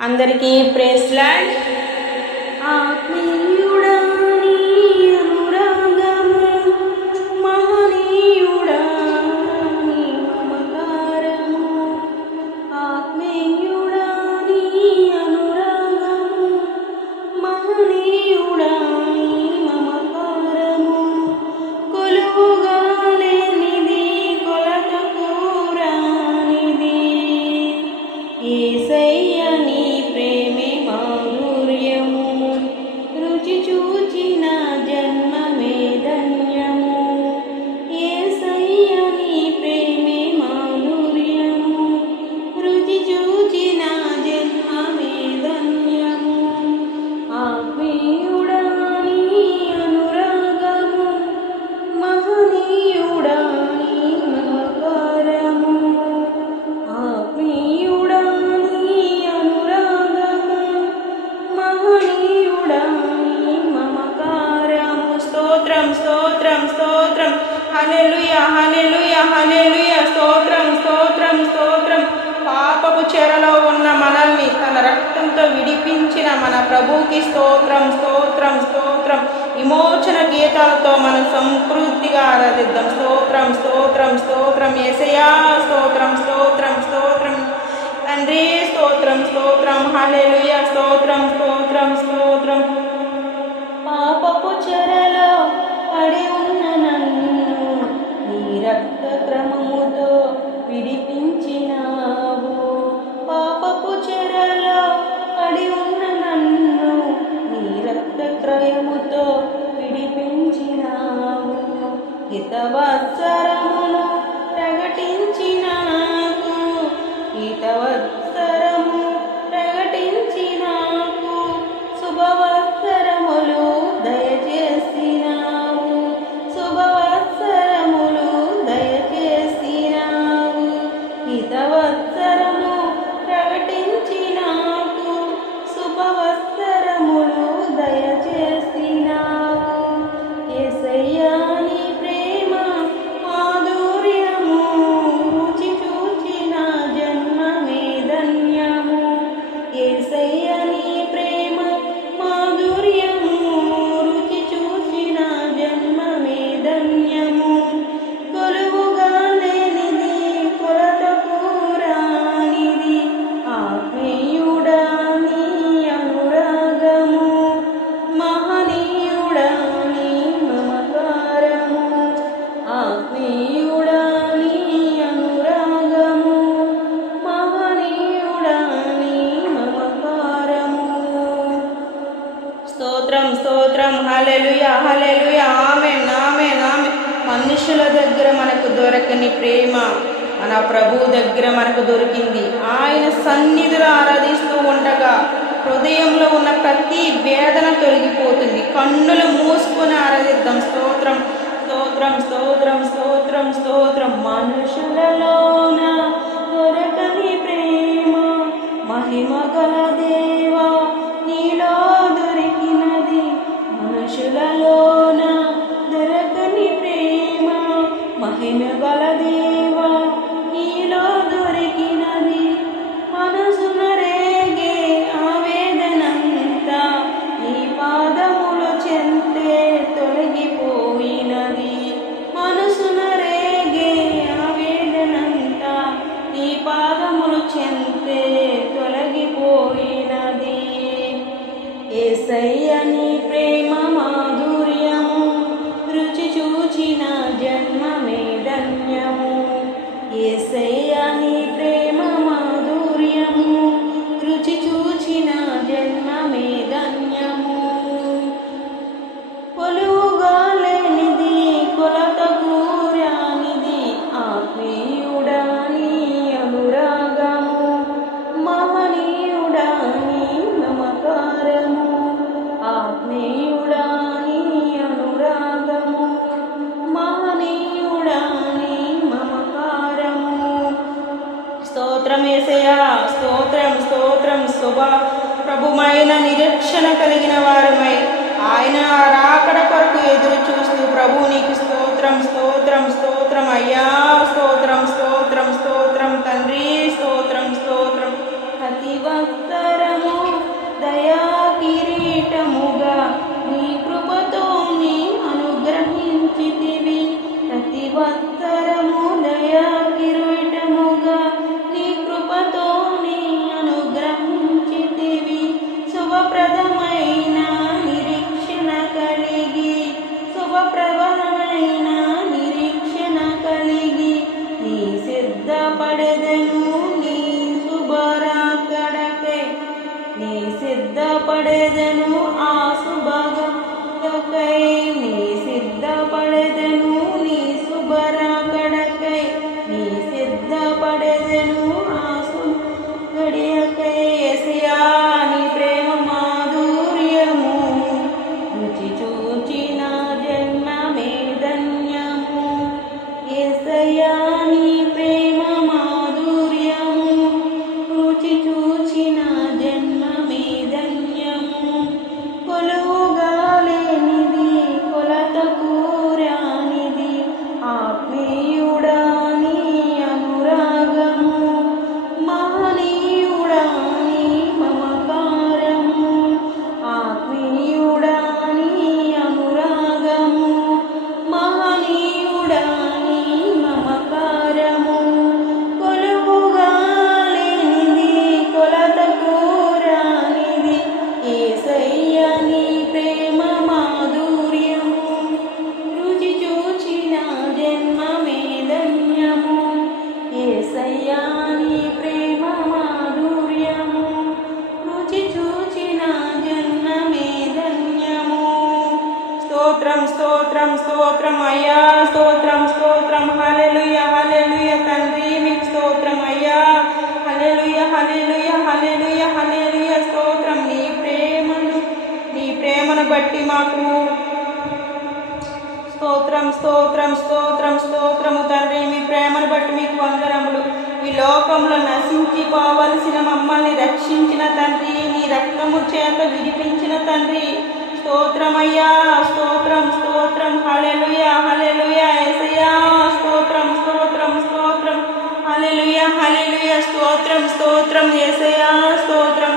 అందరికీ ప్రేస్లాడ్ ఆత్మీయుడా నీ అనురాగము ఆత్మీయుడా నీ చెరలో ఉన్న మనల్ని తన రక్తంతో విడిపించిన మన ప్రభుకి స్తోత్రం స్తోత్రం స్తోత్రం. విమోచన గీతాలతో మనం సంతృప్తిగా ఆరాధిద్దాం. స్తోత్రం స్తోత్రం స్తోత్రం. ఎసయా స్తోత్రం స్తోత్రం స్తోత్రం. తండ్రి స్తోత్రం స్తోత్రం. హలెలుయ స్తోత్రం స్తోత్రం స్తోత్రం. పాపపు చెరలో పడి ఉన్న నన్ను నీ రక్త క్రమముతో విడిపించినా. హితవత్సరమును హల్లెలూయా హల్లెలూయా. ఆమె ఆమేన్ ఆమేన్. మనుషుల దగ్గర మనకు దొరకని ప్రేమ మన ప్రభు దగ్గర మనకు దొరికింది. ఆయన సన్నిధిలో ఆరాధిస్తూ ఉండగా హృదయంలో ఉన్న ప్రతి వేదన తొలగిపోతుంది. కన్నులు మూసుకొని ఆరాధిద్దాం. స్తోత్రం స్తోత్రం స్తోత్రం స్తోత్రం స్తోత్రం. మనుషులలో ఏసయ్యని ప్రేమ మాధుర్యము రుచి చూచిన జన్మమే ధన్యము. ఏసయ్య ప్రభుమైన నిరీక్షణ కలిగిన వారమై ఆయన రాకడ కొరకు ఎదురు చూస్తూ ప్రభు నీకు స్తోత్రం స్తోత్రం స్తోత్రం అయ్యా స్తోత్రం. సిద్ధపడేదను ఆ శుభగకై నీ సిద్ధపడేదను నీ శుభరాకడకై నీ సిద్ధపడేదను స్తోత్రం స్తోత్రం అయ్యా స్తోత్రం స్తోత్రం. హలెలుయ హలెలుయ తండ్రి మీకు స్తోత్రం అయ్యా. హలెలుయ హలెలుయ హలెలుయ హలెలుయ స్తోత్రం. నీ ప్రేమను నీ ప్రేమను బట్టి మాకు స్తోత్రం స్తోత్రం స్తోత్రం స్తోత్రము తండ్రి. మీ ప్రేమను బట్టి మీకు వందరములు ఈ లోకంలో నశించి పోవలసిన మమ్మల్ని రక్షించిన తండ్రి. నీ రక్తము చేత విడిపించిన తండ్రి. స్తోత్రమయ్యా స్తోత్రం స్తోత్రం హల్లెలూయ హల్లెలూయ యేసయ్యా స్తోత్రం స్తోత్రం స్తోత్రం హల్లెలూయ హల్లెలూయ స్తోత్రం స్తోత్రం యేసయ్యా స్తోత్రం